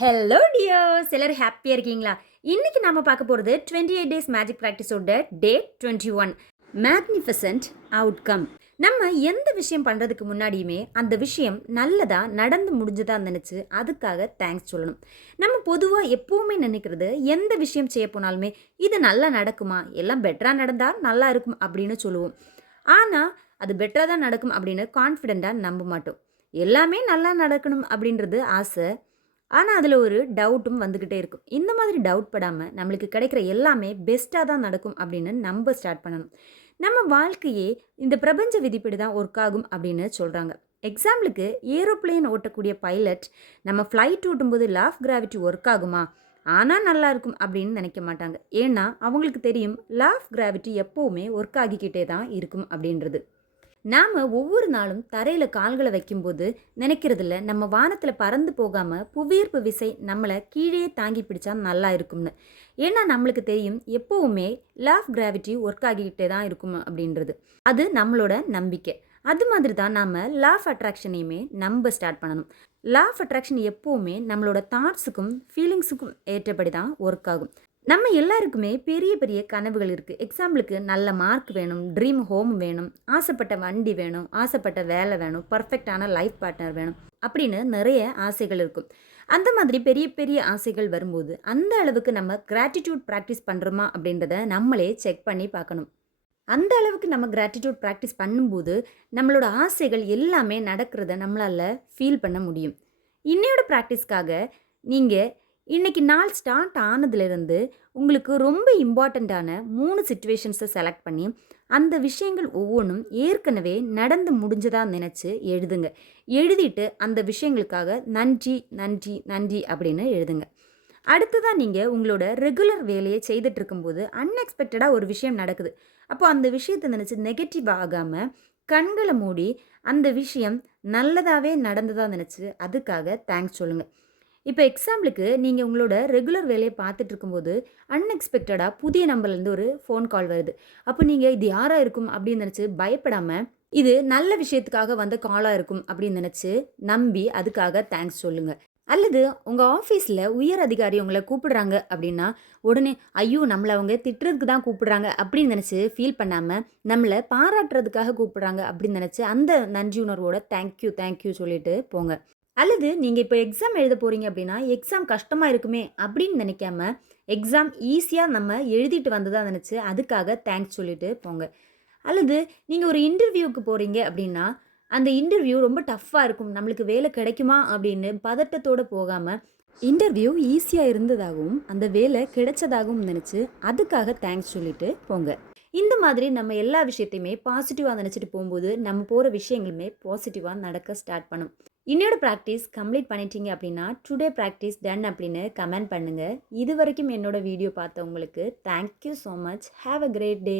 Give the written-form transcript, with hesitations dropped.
Hello tears எல்லாரும் ஹாப்பியாக இருக்கீங்களா? இன்னைக்கு நாம பார்க்க போகிறது 28 டேஸ் மேஜிக் ப்ராக்டிஸோட டே 21 மேக்னிஃபிசன்ட் அவுட்கம். நம்ம எந்த விஷயம் பண்ணுறதுக்கு முன்னாடியுமே அந்த விஷயம் நல்லதா நடந்து முடிஞ்சதா நினச்சி அதுக்காக தேங்க்ஸ் சொல்லணும். நம்ம பொதுவாக எப்போவுமே நினைக்கிறது எந்த விஷயம் செய்ய போனாலுமே இது நல்லா நடக்குமா, எல்லாம் பெட்டராக நடந்தால் நல்லா இருக்கும் அப்படின்னு சொல்லுவோம். ஆனால் அது பெட்டராக தான் நடக்கும் அப்படின்னு கான்ஃபிடெண்ட்டாக நம்ப மாட்டோம். எல்லாமே நல்லா நடக்கணும் அப்படின்றது ஆசை. ஆனால் அதில் ஒரு டவுட்டும் வந்துக்கிட்டே இருக்கும். இந்த மாதிரி டவுட் படாமல் நம்மளுக்கு கிடைக்கிற எல்லாமே பெஸ்ட்டாக தான் நடக்கும் அப்படின்னு நம்ப ஸ்டார்ட் பண்ணணும். நம்ம வாழ்க்கையே இந்த பிரபஞ்ச விதிப்படி தான் ஒர்க் ஆகும் அப்படின்னு சொல்கிறாங்க. எக்ஸாம்பிளுக்கு ஏரோப்ளேன் ஓட்டக்கூடிய பைலட் நம்ம ஃப்ளைட் ஓட்டும்போது லா ஆஃப் கிராவிட்டி ஒர்க் ஆகுமா, ஆனால் நல்லா இருக்கும் அப்படின்னு நினைக்க மாட்டாங்க. ஏன்னா அவங்களுக்கு தெரியும் லா ஆஃப் கிராவிட்டி எப்போவுமே ஒர்க் ஆகிக்கிட்டே தான் இருக்கும் அப்படின்றது. நாம் ஒவ்வொரு நாளும் தரையில் கால்களை வைக்கும்போது நினைக்கிறதில்ல நம்ம வானத்தில் பறந்து போகாமல் புவியீர்ப்பு விசை நம்மளை கீழே தாங்கி பிடிச்சா நல்லா இருக்கும்னு. ஏன்னா நம்மளுக்கு தெரியும் எப்போவுமே லா ஆஃப் கிராவிட்டி ஒர்க் ஆகிக்கிட்டே தான் இருக்கும் அப்படின்றது. அது நம்மளோட நம்பிக்கை. அது மாதிரி தான் நாம் லா ஆஃப் அட்ராக்ஷனையுமே நம்ப ஸ்டார்ட் பண்ணணும். லா ஆஃப் அட்ராக்ஷன் எப்போவுமே நம்மளோட தாட்ஸுக்கும் ஃபீலிங்ஸுக்கும் ஏற்றபடி தான் ஒர்க் ஆகும். நம்ம எல்லாருக்குமே பெரிய பெரிய கனவுகள் இருக்குது. எக்ஸாம்பிளுக்கு நல்ல மார்க் வேணும், ட்ரீம் ஹோம் வேணும், ஆசைப்பட்ட வண்டி வேணும், ஆசைப்பட்ட வேலை வேணும், பர்ஃபெக்டான லைஃப் பார்ட்னர் வேணும் அப்படின்னு நிறைய ஆசைகள் இருக்கும். அந்த மாதிரி பெரிய பெரிய ஆசைகள் வரும்போது அந்த அளவுக்கு நம்ம கிராட்டிடியூட் ப்ராக்டிஸ் பண்ணுறோமா அப்படின்றத நம்மளே செக் பண்ணி பார்க்கணும். அந்த அளவுக்கு நம்ம கிராட்டிடியூட் ப்ராக்டிஸ் பண்ணும்போது நம்மளோட ஆசைகள் எல்லாமே நடக்கிறத நம்மளால் ஃபீல் பண்ண முடியும். இன்னையோட ப்ராக்டிஸ்க்காக நீங்கள் இன்றைக்கி நாள் ஸ்டார்ட் ஆனதுலேருந்து உங்களுக்கு ரொம்ப இம்பார்ட்டண்ட்டான 3 சிச்சுவேஷன்ஸை செலக்ட் பண்ணி அந்த விஷயங்கள் ஒவ்வொன்றும் ஏற்கனவே நடந்து முடிஞ்சதாக நினச்சி எழுதுங்க. எழுதிட்டு அந்த விஷயங்களுக்காக நன்றி நன்றி நன்றி அப்படின்னு எழுதுங்க. அடுத்ததாக நீங்கள் உங்களோட ரெகுலர் வேலையை செய்துட்டு இருக்கும்போது அன்எக்ஸ்பெக்டடாக ஒரு விஷயம் நடக்குது. அப்போ அந்த விஷயத்தை நினச்சி நெகட்டிவ் ஆகாமல் கண்களை மூடி அந்த விஷயம் நல்லதாகவே நடந்ததாக நினச்சி அதுக்காக தேங்க்ஸ் சொல்லுங்கள். இப்போ எக்ஸாம்பிளுக்கு நீங்கள் உங்களோட ரெகுலர் வேலையை பார்த்துட்டு இருக்கும்போது அன்எக்ஸ்பெக்டடாக புதிய நம்பர்லேருந்து ஒரு ஃபோன் கால் வருது. அப்போ நீங்கள் இது யாராக இருக்கும் அப்படின்னு நினச்சி பயப்படாமல் இது நல்ல விஷயத்துக்காக வந்த காலாக இருக்கும் அப்படின்னு நினச்சி நம்பி அதுக்காக தேங்க்ஸ் சொல்லுங்கள். அல்லது உங்கள் ஆஃபீஸில் உயர் அதிகாரி உங்களை கூப்பிடுறாங்க அப்படின்னா உடனே ஐயோ நம்மளை அவங்க திட்டுறதுக்கு தான் கூப்பிடுறாங்க அப்படின்னு நினச்சி ஃபீல் பண்ணாமல் நம்மளை பாராட்டுறதுக்காக கூப்பிடுறாங்க அப்படின்னு நினச்சி அந்த நன்றி உணர்வோட தேங்க்யூ தேங்க்யூ சொல்லிட்டு போங்க. அல்லது நீங்கள் இப்போ எக்ஸாம் எழுத போகிறீங்க அப்படின்னா எக்ஸாம் கஷ்டமாக இருக்குமே அப்படின்னு நினைக்காம எக்ஸாம் ஈஸியாக நம்ம எழுதிட்டு வந்ததாக நினச்சி அதுக்காக தேங்க்ஸ் சொல்லிட்டு போங்க. அல்லது நீங்கள் ஒரு இன்டர்வியூவுக்கு போகிறீங்க அப்படின்னா அந்த இன்டர்வியூ ரொம்ப டஃப்பாக இருக்கும், நம்மளுக்கு வேலை கிடைக்குமா அப்படின்னு பதட்டத்தோடு போகாமல் இன்டர்வியூ ஈஸியாக இருந்ததாகவும் அந்த வேலை கிடைச்சதாகவும் நினச்சி அதுக்காக தேங்க்ஸ் சொல்லிட்டு போங்க. இந்த மாதிரி நம்ம எல்லா விஷயத்தையுமே பாசிட்டிவாக நினச்சிட்டு போகும்போது நம்ம போகிற விஷயங்களுமே பாசிட்டிவாக நடக்க ஸ்டார்ட் பண்ணும். இன்னோட ப்ராக்டிஸ் கம்ப்ளீட் பண்ணிட்டீங்க அப்படின்னா டுடே ப்ராக்டிஸ் டன் அப்படின்னு கமெண்ட் பண்ணுங்கள். இது வரைக்கும் என்னோட வீடியோ பார்த்தவங்களுக்கு thank you so much. Have a great day.